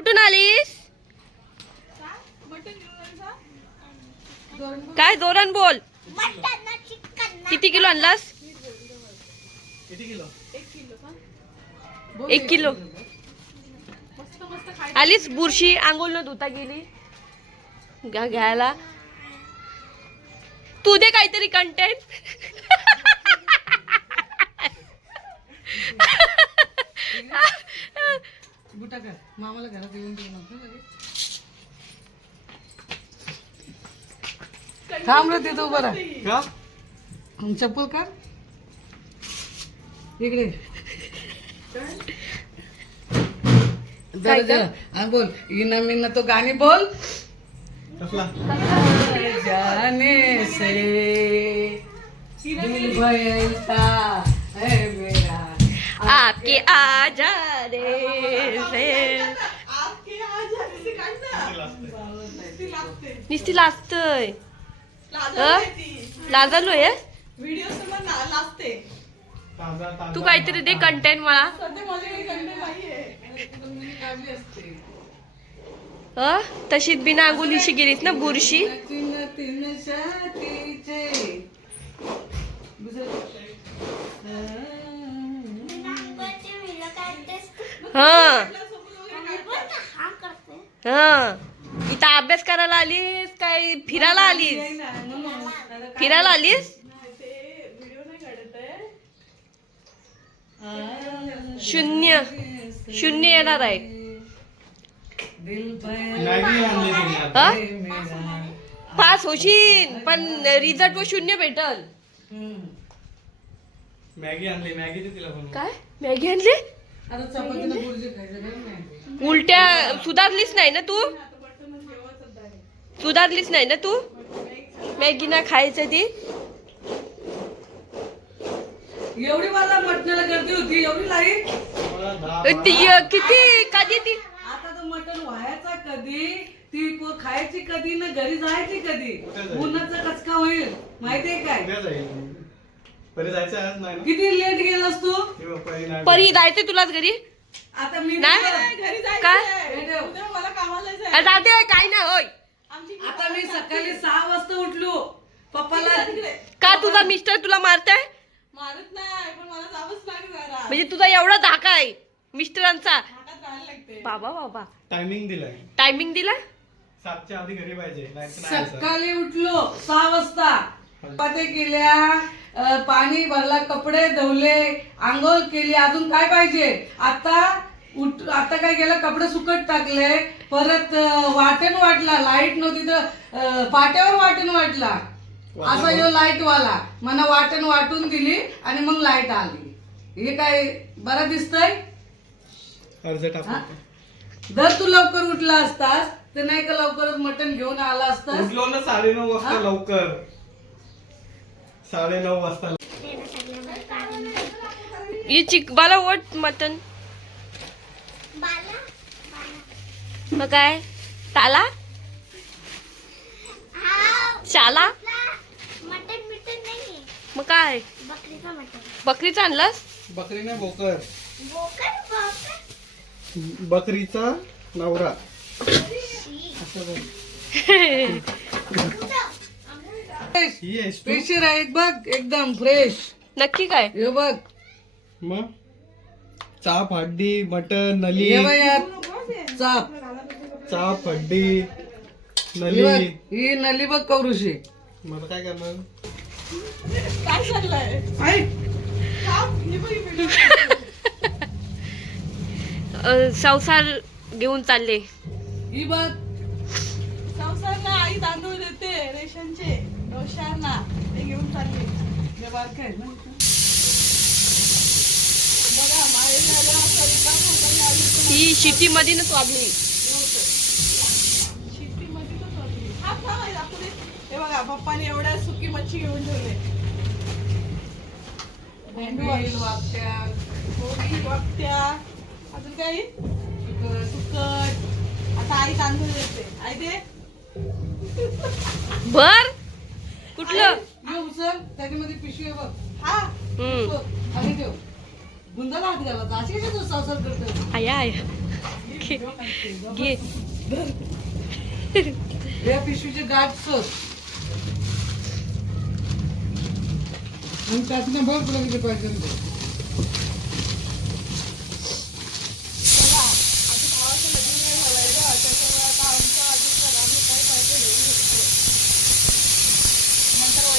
कुठून आलीस? काय जोरान बोल. किती किलो आणलास? 1 किलो. आलीस बुरशी आंघोळ न धुता गेली घ्यायला. तू दे काहीतरी कंटेंट. मामाला घरात येऊन थांब रे तिथं उभं राहा. चप्पल काढ इकडे. बोल इना मीना तो गाणी बोल. जाने से दिल भयलता है मेरा आपके आजारे से. नुसती लाजतय. लाजालोय. तू काहीतरी दे कंटेंट मला. तशीच बिना अंघोळीशी गेलीस ना बुरशी. हा हा. इथं अभ्यास करायला आलीस काय फिरायला आलीस? फिरायला आलीस? शून्य शून्य येणार आहे. पास होशील पण रिझल्ट व शून्य भेटल. मॅगी आणली. मॅगी दे तिला बनवून. काय मॅगी आणली? उलट्या सुधारलीच नाही ना तू? सुधारलीच नाही ना तू? मॅगी ना खायचं ती. एवढी मला मटणाला गर्दी होती. एवढी लाईट किती कधी ती. आता तर मटण व्हायचा कधी, ती खायची कधी ना घरी जायची कधी. उन्हाचं कचका होईल माहितीये काय? किती लेट गेलास तू? परी जायचं तुलाच घरी. आता मी काय जाते काय ना होय. आता मी सकाळी 6 वाजता उठलो. पप्पाला का तुझा मिस्टर तुला मारताय? मारत नाही पण मला जावंच लागणार. म्हणजे तुझा एवढा धाका आहे मिस्टरांचा. बाबा बाबा टायमिंग दिलाय. टायमिंग दिला. 7च्या आधी घरी पाहिजे. सकाळी उठलो 6 वाजता. चपात्या केल्या, पाणी भरला, कपडे धुवले, आंघोळ केली. अजून काय पाहिजे? आता काय केलं, कपडे सुकत टाकले. परत वाटण वाटला. लाईट नव्हती तर पाट्यावर वाटण वाटला. असा जो लाईट वाला मला वाटण वाटून दिली आणि मग लाईट आली. हे काय बरं दिसतंय? जर तू लवकर उठला असतास तर नाही का लवकरच मटण घेऊन आला असतास. उठलो ना 9:30 वाजता. लवकर 9:30 वाजता. बाला ओट मटन. मग काय ताला शाला. मग काय बकरीचा आणलास? बकरी नाही बोकर. बकरीचा नवरा. फ्रेश आहेत बघ एकदम फ्रेश. नक्की काय? हे बघ मग चाप हड्डी मटन नली. हे बघ यात चाप चाप हड्डी ही नली. बघ, ही नली बघ कवरुशी. मला काय करणार? काय चाललंय? संसार घेऊन चालले. ही बघ संसारला आई तांदूळ देते रेशनचे डोशांना. ते घेऊन चालले. हे बारकं आहे ना. बघा माळेला असं रिकाम होताना आली तर ही शिटी मधूनच वागली. शिट्टीमध्ये तर चालली. थांब दाखवले. हे बघा पप्पाने एवढ्या सुकी मच्छी घेऊन ठेवले. बोंबील, वाकट्या, गोबी वाकट्या अजून काही सुकट. आता आई तांदूळ देते. आई दे. बर कुठलं? हे उचल त्याच्यामध्ये पिशवी आहे बघ. हा हम्म. आणि ठेव. गुंडाला हात घालायचा. अशी कशी तू संसार करतोय? आया आया घे या पिशवीचे गाठ सोड आणि त्यातनं बघ तुला किती पाहिजे ते.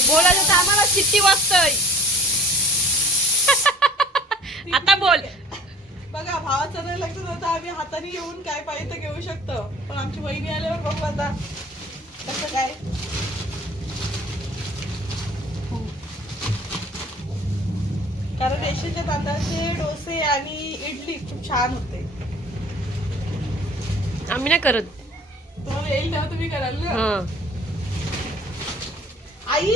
बोलायचं तर आम्हाला चिठ्ठी वाजतय. आता बोल. बघा भावाचं नाही लग्न होतं आम्ही हाताने येऊन काय पाहिजे तर घेऊ शकतो पण आमची वहिनी आल्यावर बघू आता कसं काय. कारण रेशनच्या तांदळाचे डोसे आणि इडली खूप छान होते. आम्ही नाही करत. तुम्हाला येईल तेव्हा तुम्ही कराल ना. हा आई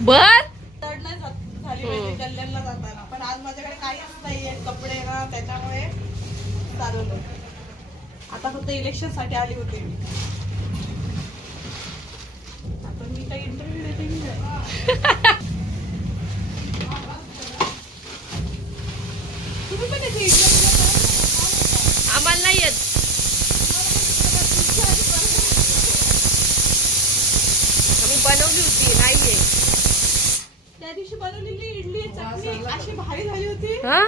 बर चढ नाही झाली पाहिजे कल्याणला जाताना पण आज माझ्याकडे काहीच नाहीये कपडे ना त्याच्यामुळे चालवलं. आता फक्त इलेक्शन साठी आली होते मी. आता मी काही इंटरव्ह्यू देते की नाही. तुम्ही पण येते आम्हाला नाही येत. आम्ही बनवली होती नाहीये. त्या दिवशी बनवलेली इडली चटणी अशी भारी झाली होती. हा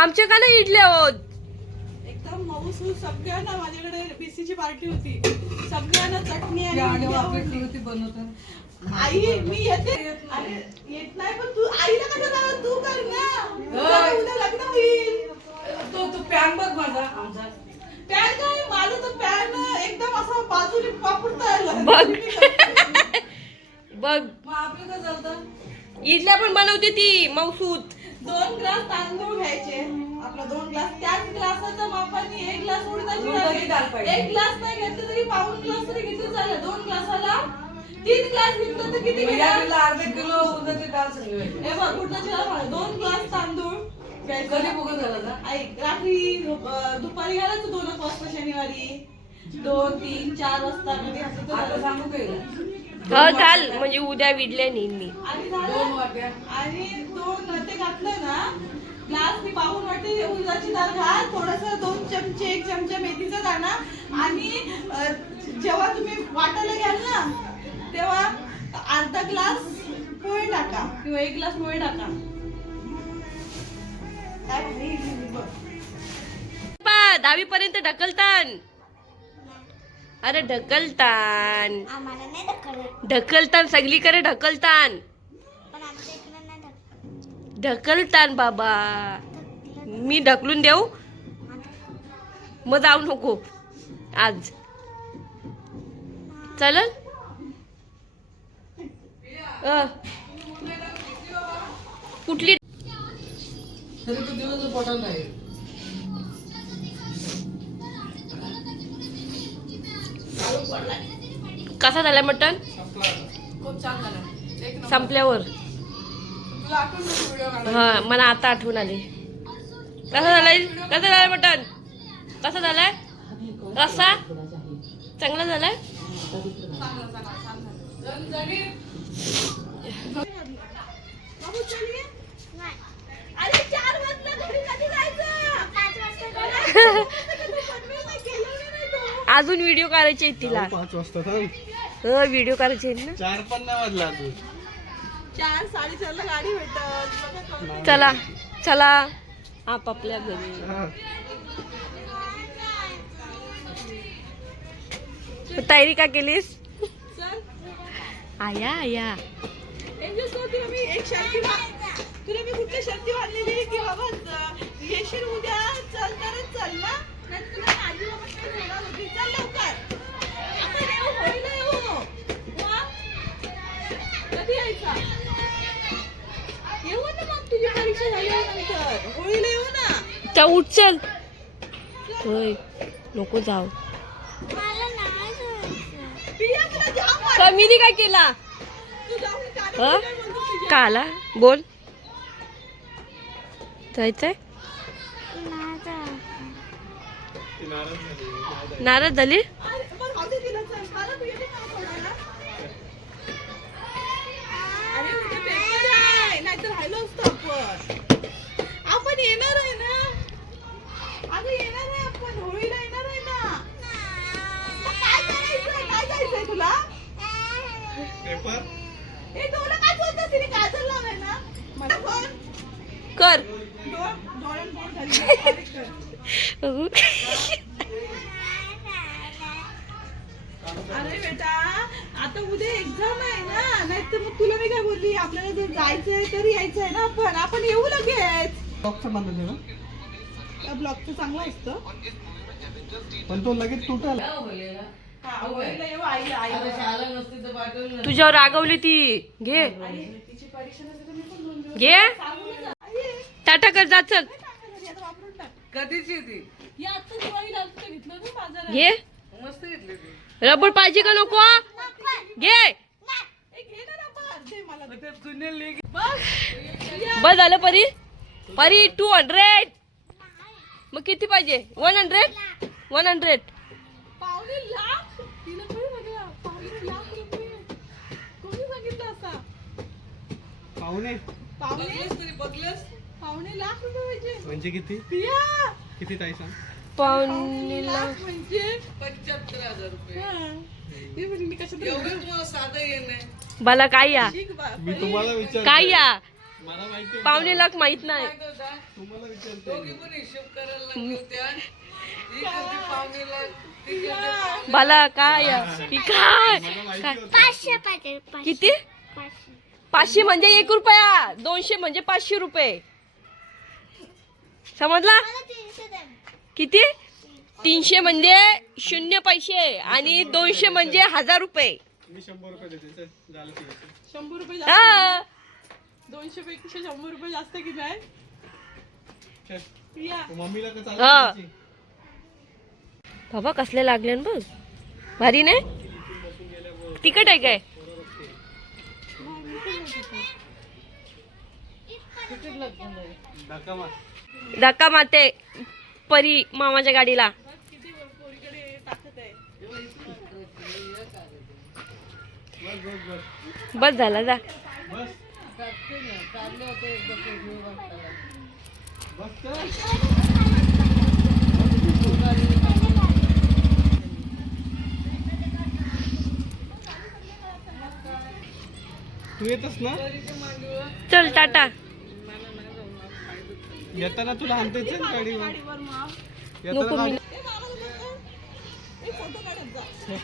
आमच्या का नाही इडल्या होत. एकदम मऊसूद. सगळ्यांना माझ्याकडे बीसीची पार्टी होती. सगळ्यांना चटणी आणि आणि इडली आपली आवडली. होती बनवतात. आई मी येते. अरे येत नाही पण तू आईला कसं लावत तू कर ना. उद्या लग्न होईल. तू पॅन बघ माझा आमचा पॅन काय माझं तर पॅन एकदम असा बाजूने वापरता आला. बघ. बघ मग आपलं काय चालतं. इडल्या पण बनवते ती मौसूद. 2 ग्लास तांदूळ घ्यायचे. आपला 2 ग्लास त्याच ग्लासाच्या मापाने 1 ग्लास उडदाची उडदाची डाळ डाळ. पाहिजे. 1 ग्लास नाही घेतलं तरी पाऊण ग्लास तरी घेतलं झालं. 2 ग्लासाला 3 ग्लास घेतलं तर किती घेणार. आपल्याला अर्धा किलो उडदाची डाळ सगळी व्हायची. हे बघ उडदाची डाळ 2 ग्लास तांदूळ घ्यायचं. कधी बघत झाला का ऐक रात्री दुपारी घालायचं 2 वाजता शनिवारी 2, 3, 4 वाजता कधी असं तर आता झालं. सांगू काय ह घाल म्हणजे उद्या विडल्या नेईन मी. आणि 2 झालं वाट्या आणि 2 ते घातलं ना ग्लास मी पाहून वाटते उडदाची डाळ घाल. थोडस 2 चमचे 1 चमचा मेथीचा दाणा आणि जेव्हा तुम्ही वाटायला घ्याल ना तेव्हा अर्धा ग्लास पोहे टाका किंवा 1 ग्लास पोहे टाका. काय भारी इडली बघ. 10वी पर्यंत ढकलतान. अरे ढकलतान आम्हाला नाही ढकलत ढकलतान सगळीकडे ढकलतान. पण आमच्या इकडे नाही ढकलत. ढकलतान बाबा. मी ढकलून देऊ मग जाऊ नको आज. चालेल. कुठली तरी तो दिवस पोटात नाही. कसा झाला मटन. खूप छान झालं. एक नंबर. संपल्यावर तुला आठवण नव्हती व्हिडिओ काढायला. हा मला आता आठवण आली. कसा झालाय कसा झालाय मटन. कसा झालाय रस्सा चांगला झालाय. बाबू चलिये. नाही. अरे 4 वाजता घरी कधी जायचं. 5 वाजता बनवेल नाही, केलं नाही तो. अजून व्हिडिओ करायचे आहेत तिला. 5 वाजता थांब. व्हिडिओ करायचे आहेत ना. 4 पण नाही वाजला अजून. 4, 4:30 ला गाडी भेटत. चला चला आपापल्या घरी. हा. तयारी का केलीस. चल आया आया एन्जॉय कर. तुला मी एक शर्ती तुला मी कुठली शर्ती बांधलेली की बाबा येशील उद्या चल तरच चल ना. नाही तुला आजी बाबा काय होणार होती. चल लवकर आपण येऊ होळीला येऊ. वा. कधी यायचा. येऊ ना मग तुझी परीक्षा झाल्यानंतर होळीला येऊ ना. त्या उठ चल. होय नको जाऊ. मला नाही जायचं. पिया तुला जाम वाट. कमीनी काय केला. तू जाऊन ह कार्यक्रम काय म्हणतो तुझ्या. का आला बोल. जायचंय. नाही जायचं. नाराज झाली. अरे पण राहू दे तिला. चल मला तू येते का सोडायला. अरे उद्या पेपर आहे नाहीतर राहिलो असतो आपण. आपण येणार आहे ना. अगं येणार पेपर ए डोळा काय बोलतो तिने काजल लावलाय ना मला फोन कर डोळ्यात बोट घाली अरे बेटा आता उद्या एक्झाम आहे ना नाही तर मग तुला मी काय बोलली आपल्याला जर जायचंय तर यायचंय ना आपण येऊ लगेच डॉक्टर बांधले ना त्या ब्लॉकचं चांगलं असतं पण तो लगेच तुटाला आवडीला येऊ आईला आता शाळा नसती तर पाठवलं नसतं. तुझ्यावर रागवली ती घे तिची परीक्षा नसते तर मी पण 2 दिवस घे टाटा कर जा चल आता वापरून टाक कधीची ती या आता दिवाळीला आता घेतलं ना बाजारात घे मस्त घेतली ती रबर पाहिजे का नको घे ए, घे ना रबर दे मला मग ते जुने लेख बस बस झालं परी परी 200 मग किती पाहिजे 100 पावणे लाख तिला थोडी बघा पावणे लाख रुपये कोणी सांगितलं असा पाहुणे पावणे बघलेस तरी बघलेस पावणे लाख रुपये पाहिजे म्हणजे किती पिया किती ताई सांग पावणे लाख म्हणजे 75,000 रुपये हा. ते म्हणजे मी कशात एवढं तुम्हाला साधं येणे मला काय या शिक बा मी तुम्हाला विचार काय या मला माहिती आहे. पावणे लाख माहित नाही काय होता तुम्हाला विचारते दोघी पण हिशोब करायला लागले होत्या ही करते पाहुणेला ती करते पाहुणे. मला काय या ही काय मला माहिती काय? होतं. 500 पाहिजे 500 किती 500 500 म्हणजे 1 रुपया 200 म्हणजे 500 रुपये समजला मला 300 द्या किती 300 म्हणजे 0 पैसे आणि 200 म्हणजे 1000 रुपये मी 100 रुपये देते चल, झालं ठीक आहे. 100 रुपये हा जास्त 200 पेक्षा 100 रुपये जास्त किती आहे चल. या मम्मीला का हा. चालू बाबा कसले लागले ना बघ भारी नाही तिखट आहे काय धक्का मार धक्का मारते परी मामाच्या गाडीला किती पोरीकडे टाकत आहे बस बस बस बस झाला जा बस चालले होते एकदा ते घेऊन वाटायला. बस चल. तू येतस ना चल टाटा येताना तुला आणते चल गाडीवर गाडीवर मग येताना नको मी गाडी- ए मामाला बघ. ए फोटो काढत जा